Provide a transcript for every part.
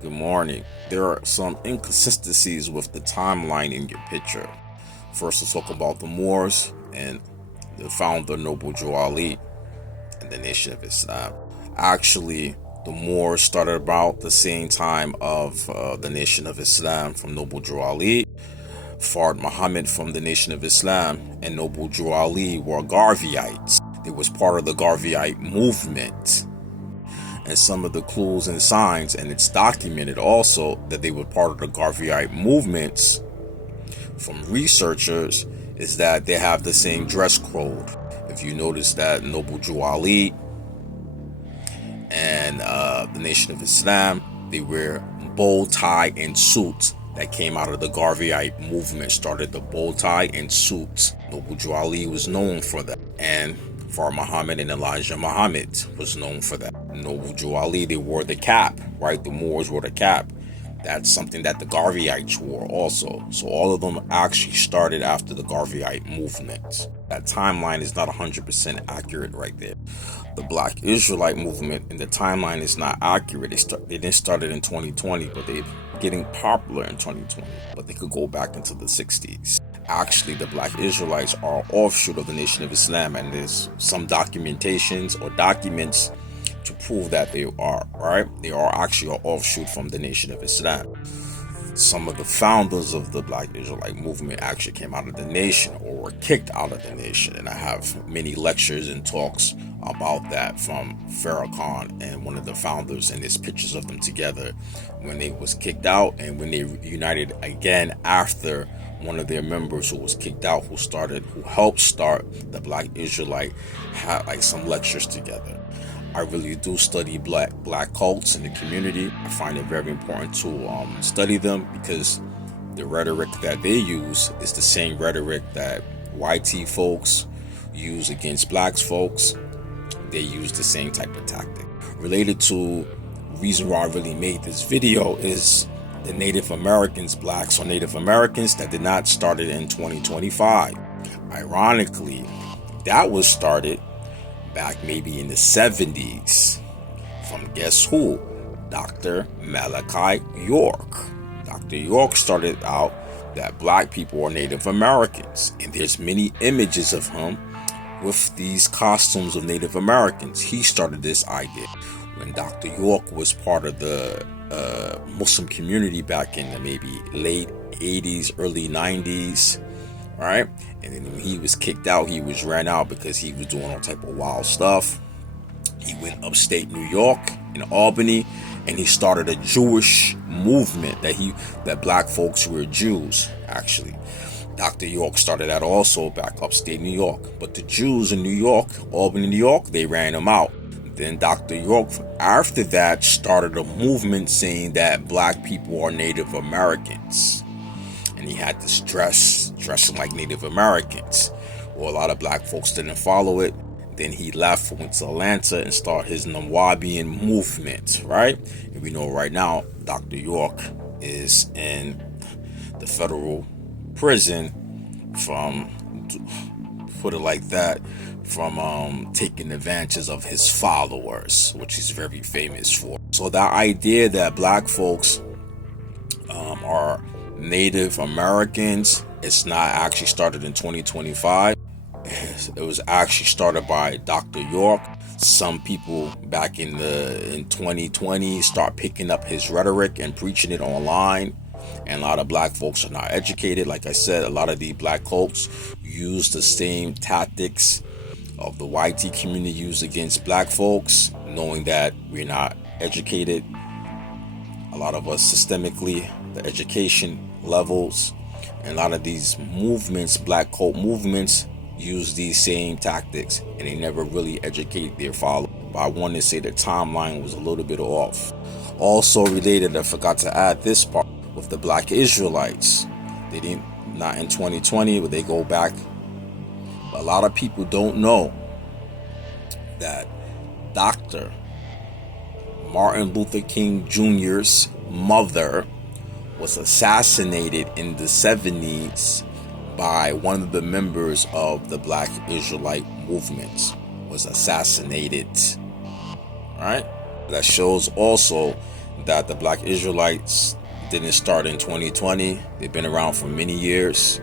Good morning. There are some inconsistencies with the timeline in your picture. First, let's talk about the Moors and the founder Noble Drew Ali and the Nation of Islam. Actually, the Moors started about the same time of the Nation of Islam from Noble Drew Ali. Fard Muhammad from the Nation of Islam and Noble Drew Ali were Garveyites. They was part of the Garveyite movement. And some of the clues and signs, and it's documented also that they were part of the Garveyite movements from researchers, is that they have the same dress code. If you notice that Noble Drew Ali and the Nation of Islam, they wear bow tie and suits. That came out of the Garveyite movement, started the bow tie and suits. Noble Drew Ali was known for that. And Fard Muhammad and Elijah Muhammad was known for that. Noble Drew Ali, they wore the cap, right? The Moors wore the cap. That's something that the Garveyites wore also. So all of them actually started after the Garveyite movement. That timeline is not 100% accurate right there. The Black Israelite movement and the timeline is not accurate. They didn't start it in 2020, but they're getting popular in 2020. But they could go back into the 60s. Actually, the Black Israelites are an offshoot of the Nation of Islam, and there's some documentations or documents to prove that they are, right? They are actually an offshoot from the Nation of Islam. Some of the founders of the Black Israelite movement actually came out of the nation or were kicked out of the nation. And I have many lectures and talks about that from Farrakhan and one of the founders, and there's pictures of them together when they was kicked out and when they united again after one of their members who was kicked out, who helped start the Black Israelite, had like some lectures together. I really do study black cults in the community. I find it very important to study them because the rhetoric that they use is the same rhetoric that YT folks use against blacks folks. They use the same type of tactic. Related to reason why I really made this video is the Native Americans, blacks or Native Americans, that did not start it in 2025. Ironically, that was started back maybe in the 70s from guess who? Dr. Malachi York. Dr. York started out that black people are Native Americans, and there's many images of him with these costumes of Native Americans. He started this idea when Dr. York was part of the Muslim community back in the maybe late 80s, early 90s. Right? And then when he was kicked out, he was ran out because he was doing all type of wild stuff. He went upstate New York in Albany, and he started a Jewish movement that black folks were Jews, actually. Dr. York started that also back upstate New York. But the Jews in New York, Albany, New York, they ran him out. Then Dr. York, after that, started a movement saying that black people are Native Americans. And he had this dressing like Native Americans. Well, a lot of black folks didn't follow it. Then he left, went to Atlanta and started his Nawabian movement, right? And we know right now Dr. York is in the federal prison from, put it like that, from taking advantage of his followers, which he's very famous for. So that idea that black folks are Native Americans, it's not actually started in 2025. It was actually started by Dr. York. Some people back in 2020 start picking up his rhetoric and preaching it online. And a lot of black folks are not educated. Like I said, a lot of the black cults use the same tactics of the YT community used against black folks, knowing that we're not educated. A lot of us systemically, the education levels, and a lot of these movements, black cult movements, use these same tactics, and they never really educate their followers. But I want to say the timeline was a little bit off. Also related, I forgot to add this part with the Black Israelites. They didn't, not in 2020, but they go back. A lot of people don't know that Dr. Martin Luther King Jr.'s mother was assassinated in the 70s by one of the members of the Black Israelite movement. Was assassinated. Right? That shows also that the Black Israelites didn't start in 2020. They've been around for many years.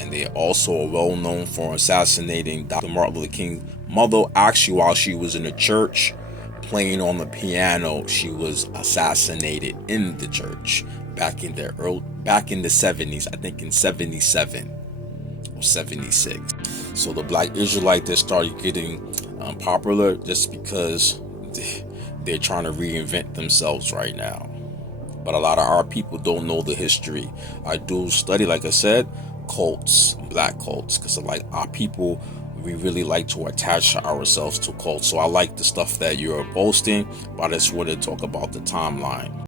And they also are well known for assassinating Dr. Martin Luther King's mother. Actually, while she was in the church playing on the piano, she was assassinated in the church back in the 70s, I think in 77 or 76. So the Black Israelite that started getting popular just because they're trying to reinvent themselves right now. But a lot of our people don't know the history. I do study, like I said, cults, black cults, because like our people, we really like to attach ourselves to cults. So I like the stuff that you're posting, but I just want to talk about the timeline.